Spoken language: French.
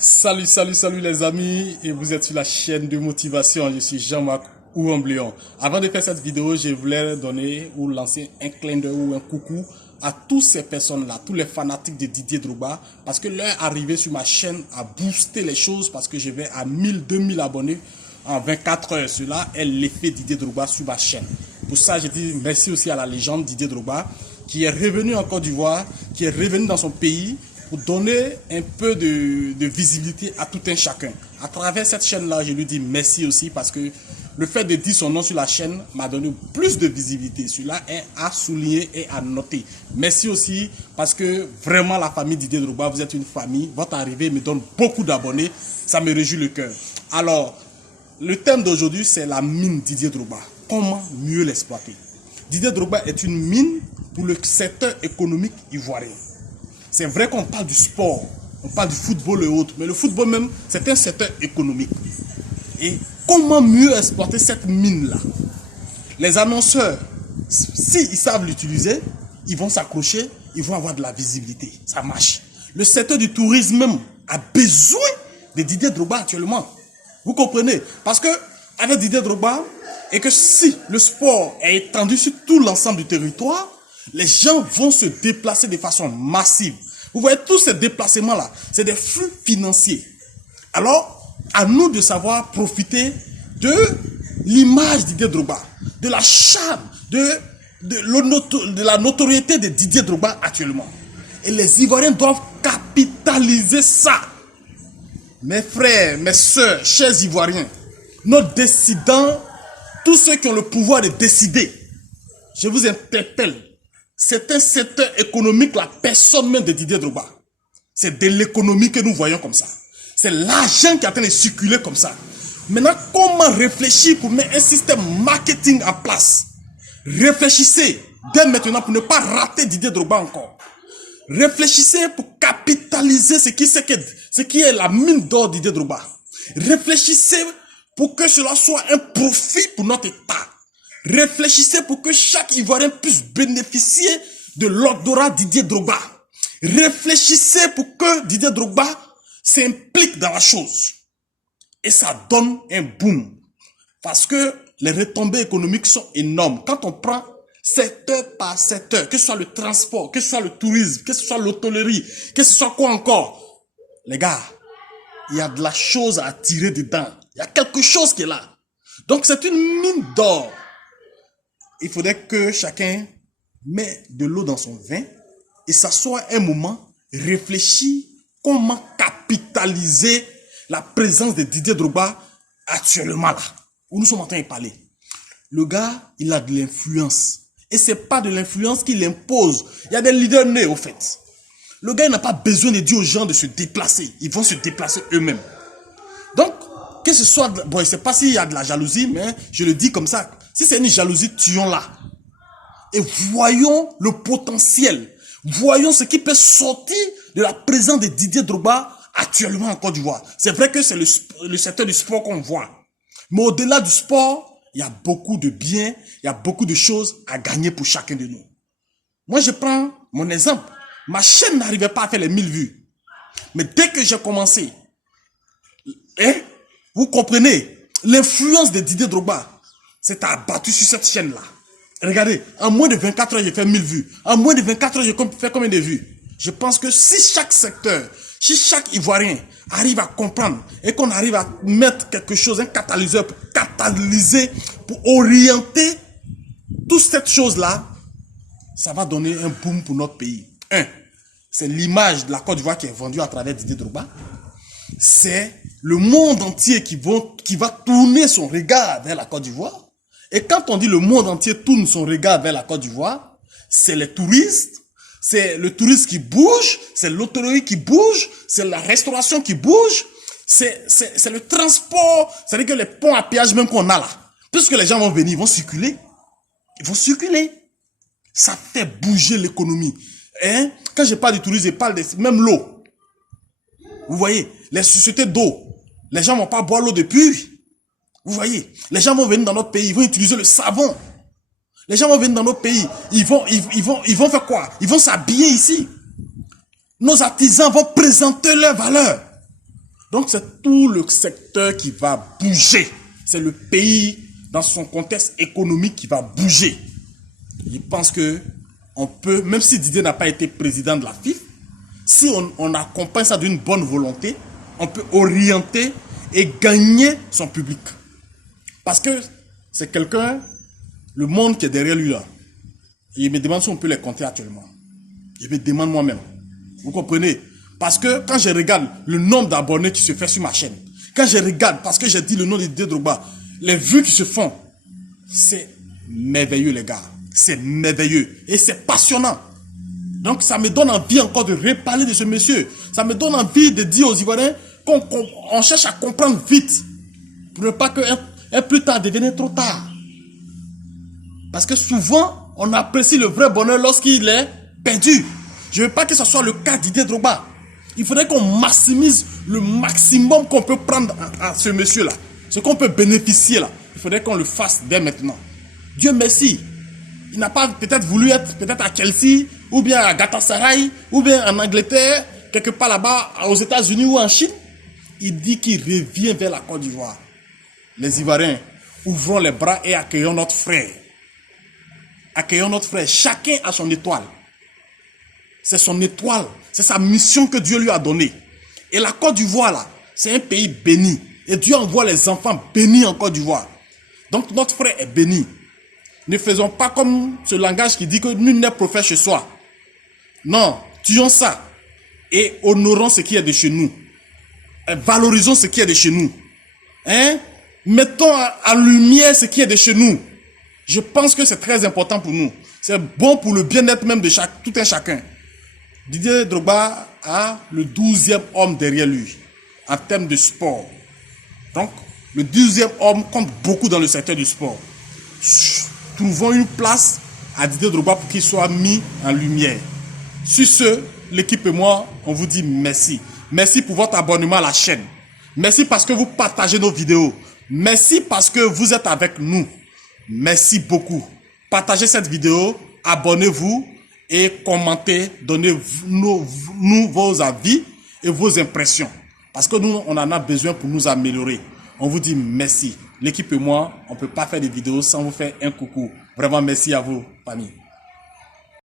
Salut les amis, et vous êtes sur la chaîne de motivation, je suis Jean-Marc Ouamblion. Avant de faire cette vidéo, je voulais donner ou lancer un clin d'œil ou un coucou à toutes ces personnes-là, tous les fanatiques de Didier Drogba, parce que leur arrivée sur ma chaîne a boosté les choses, parce que je vais à 1000-2000 abonnés en 24 heures. Cela est l'effet Didier Drogba sur ma chaîne. Pour ça, je dis merci aussi à la légende Didier Drogba, qui est revenu en Côte d'Ivoire, qui est revenu dans son pays, pour donner un peu de visibilité à tout un chacun. À travers cette chaîne-là, je lui dis merci aussi parce que le fait de dire son nom sur la chaîne m'a donné plus de visibilité. Cela est à souligner et à noter. Merci aussi parce que vraiment la famille Didier Drogba, vous êtes une famille. Votre arrivée me donne beaucoup d'abonnés. Ça me réjouit le cœur. Alors, le thème d'aujourd'hui, c'est la mine Didier Drogba. Comment mieux l'exploiter? Didier Drogba est une mine pour le secteur économique ivoirien. C'est vrai qu'on parle du sport, on parle du football et autres, mais le football même, c'est un secteur économique. Et comment mieux exploiter cette mine-là? Les annonceurs, s'ils savent l'utiliser, ils vont s'accrocher, ils vont avoir de la visibilité. Ça marche. Le secteur du tourisme même a besoin de Didier Drogba actuellement. Vous comprenez? Parce que avec Didier Drogba, et que si le sport est étendu sur tout l'ensemble du territoire, les gens vont se déplacer de façon massive. Vous voyez, tous ces déplacements-là, c'est des flux financiers. Alors, à nous de savoir profiter de l'image de Didier Drogba, de la charme, de la notoriété de Didier Drogba actuellement. Et les Ivoiriens doivent capitaliser ça. Mes frères, mes soeurs, chers Ivoiriens, nos décidants, tous ceux qui ont le pouvoir de décider, je vous interpelle. C'est un secteur économique, la personne même de Didier Drogba. C'est de l'économie que nous voyons comme ça. C'est l'argent qui est en train de circuler comme ça. Maintenant, comment réfléchir pour mettre un système marketing en place? Réfléchissez dès maintenant pour ne pas rater Didier Drogba encore. Réfléchissez pour capitaliser ce qui est la mine d'or Didier Drogba. Réfléchissez pour que cela soit un profit pour notre État. Réfléchissez pour que chaque Ivoirien puisse bénéficier de l'odorat Didier Drogba. Réfléchissez pour que Didier Drogba s'implique dans la chose. Et ça donne un boom. Parce que les retombées économiques sont énormes. Quand on prend secteur par secteur, que ce soit le transport, que ce soit le tourisme, que ce soit l'hôtellerie, que ce soit quoi encore, les gars, il y a de la chose à tirer dedans. Il y a quelque chose qui est là. Donc c'est une mine d'or. Il faudrait que chacun mette de l'eau dans son vin et s'assoie un moment, réfléchit comment capitaliser la présence de Didier Drogba actuellement là, où nous sommes en train de parler. Le gars, il a de l'influence. Et c'est pas de l'influence qu'il impose. Il y a des leaders nés au fait. Le gars, il n'a pas besoin de dire aux gens de se déplacer. Ils vont se déplacer eux-mêmes. Donc, que ce soit, bon, je ne sais pas s'il y a de la jalousie, mais je le dis comme ça. Si c'est une jalousie, tuons-la. Et voyons le potentiel. Voyons ce qui peut sortir de la présence de Didier Drogba actuellement en Côte d'Ivoire. C'est vrai que c'est le secteur du sport qu'on voit. Mais au-delà du sport, il y a beaucoup de biens, il y a beaucoup de choses à gagner pour chacun de nous. Moi, je prends mon exemple. Ma chaîne n'arrivait pas à faire les 1000 vues. Mais dès que j'ai commencé, vous comprenez, l'influence de Didier Drogba s'est abattu sur cette chaîne-là. Regardez, en moins de 24 heures, j'ai fait 1000 vues. En moins de 24 heures, j'ai fait combien de vues? Je pense que si chaque secteur, si chaque Ivoirien arrive à comprendre et qu'on arrive à mettre quelque chose, un catalyseur pour catalyser, pour orienter toute cette chose-là, ça va donner un boom pour notre pays. C'est l'image de la Côte d'Ivoire qui est vendue à travers Didier Drogba. C'est le monde entier qui va tourner son regard vers la Côte d'Ivoire. Et quand on dit le monde entier tourne son regard vers la Côte d'Ivoire, c'est les touristes, c'est le tourisme qui bouge, c'est l'hôtellerie qui bouge, c'est la restauration qui bouge, c'est le transport, c'est-à-dire que les ponts à péage même qu'on a là, puisque les gens vont venir, ils vont circuler. Ils vont circuler. Ça fait bouger l'économie. Quand je parle du tourisme, je parle même l'eau. Vous voyez, les sociétés d'eau, les gens ne vont pas boire l'eau de puits. Vous voyez, les gens vont venir dans notre pays, ils vont utiliser le savon. Les gens vont venir dans notre pays, ils vont faire quoi? Ils vont s'habiller ici. Nos artisans vont présenter leurs valeurs. Donc, c'est tout le secteur qui va bouger. C'est le pays, dans son contexte économique, qui va bouger. Je pense que on peut, même si Didier n'a pas été président de la FIFA, si on accompagne ça d'une bonne volonté, on peut orienter et gagner son public. Parce que c'est quelqu'un, le monde qui est derrière lui là. Et il me demande si on peut les compter actuellement. Je me demande moi-même. Vous comprenez? Parce que quand je regarde le nombre d'abonnés qui se fait sur ma chaîne, quand je regarde, parce que j'ai dit le nom de Didier Drogba, les vues qui se font, c'est merveilleux les gars. C'est merveilleux. Et c'est passionnant. Donc ça me donne envie encore de reparler de ce monsieur. Ça me donne envie de dire aux Ivoiriens qu'on cherche à comprendre vite. Pour ne pas qu'un plus tard devienne trop tard. Parce que souvent, on apprécie le vrai bonheur lorsqu'il est perdu. Je ne veux pas que ce soit le cas d'Didier Drogba. Il faudrait qu'on maximise le maximum qu'on peut prendre à ce monsieur-là. Ce qu'on peut bénéficier là. Il faudrait qu'on le fasse dès maintenant. Dieu merci. Il n'a pas peut-être voulu être peut-être à Chelsea, ou bien à Galatasaray, ou bien en Angleterre, quelque part là-bas, aux États-Unis ou en Chine. Il dit qu'il revient vers la Côte d'Ivoire. Les Ivoiriens, ouvrons les bras et accueillons notre frère. Accueillons notre frère. Chacun a son étoile. C'est son étoile. C'est sa mission que Dieu lui a donnée. Et la Côte d'Ivoire, là, c'est un pays béni. Et Dieu envoie les enfants bénis en Côte d'Ivoire. Donc notre frère est béni. Ne faisons pas comme ce langage qui dit que nul n'est prophète chez soi. Non, tuons ça. Et honorons ce qui est de chez nous. Et valorisons ce qui est de chez nous. Hein? Mettons en lumière ce qui est de chez nous. Je pense que c'est très important pour nous. C'est bon pour le bien-être même de tout un chacun. Didier Drogba a le 12e homme derrière lui en termes de sport. Donc, le 12e homme compte beaucoup dans le secteur du sport. Trouvons une place à Didier Drogba pour qu'il soit mis en lumière. Sur ce, l'équipe et moi, on vous dit merci. Merci pour votre abonnement à la chaîne. Merci parce que vous partagez nos vidéos. Merci parce que vous êtes avec nous. Merci beaucoup. Partagez cette vidéo, abonnez-vous et commentez, donnez-nous vos avis et vos impressions. Parce que nous, on en a besoin pour nous améliorer. On vous dit merci. L'équipe et moi, on ne peut pas faire des vidéos sans vous faire un coucou. Vraiment merci à vous, famille.